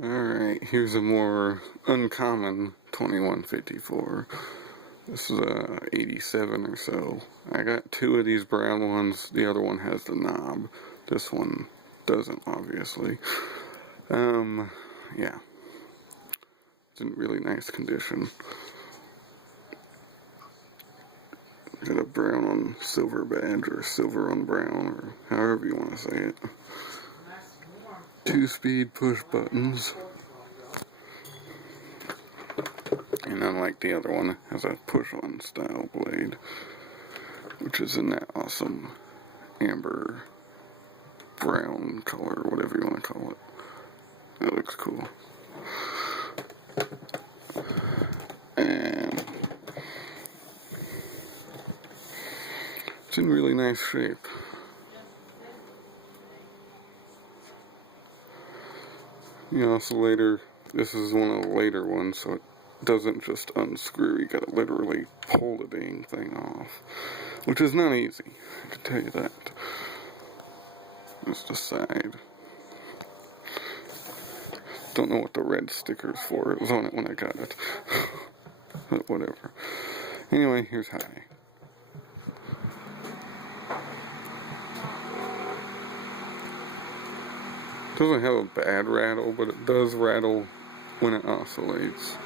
Alright, here's a more uncommon 2154. This is a 87 or so. I got two of these brown ones. The other one has the knob. This one doesn't, obviously. Yeah. It's in really nice condition. Got a brown on silver badge, or silver on brown, or however you want to say it. 2-speed push buttons. And unlike the other one, it has a push-on style blade, which is in that awesome amber brown color, whatever you want to call it. That looks cool. And it's in really nice shape. The oscillator, this is one of the later ones, so it doesn't just unscrew. You gotta literally pull the dang thing off, which is not easy, I can tell you that. That's the side. Don't know what the red sticker's for. It was on it when I got it. But whatever. Anyway, here's high. Doesn't have a bad rattle, but it does rattle when it oscillates.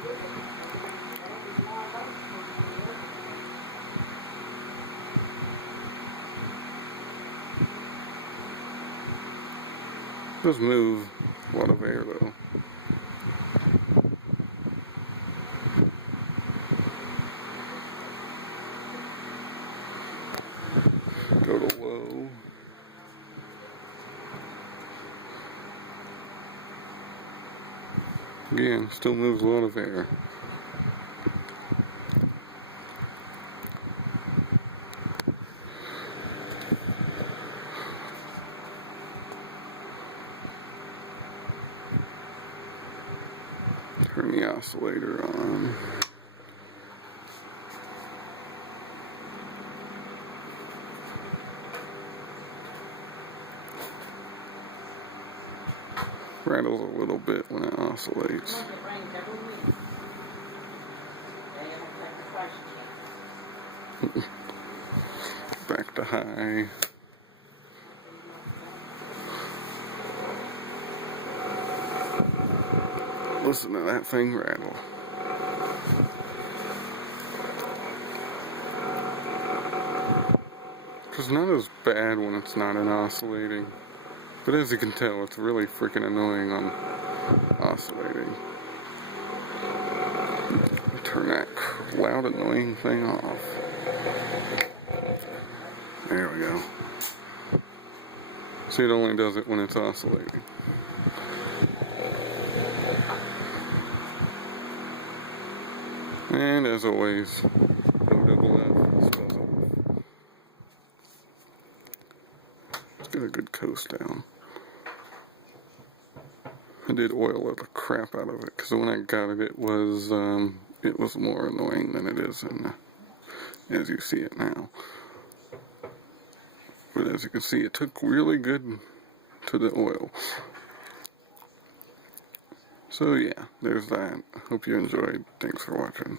It does move a lot of air though. Go to low. Again, still moves a lot of air. Turn the oscillator on. Rattles a little bit when it oscillates. Back to high. Listen to that thing rattle. It's not as bad when it's not an oscillating. But as you can tell, it's really freaking annoying on oscillating. Turn that loud, annoying thing off. There we go. See, it only does it when it's oscillating. And as always, OFF spells off. Let's get a good coast down. I did oil the crap out of it because when I got it, it was more annoying than it is as you see it now. But as you can see, it took really good to the oil. So yeah, there's that. Hope you enjoyed. Thanks for watching.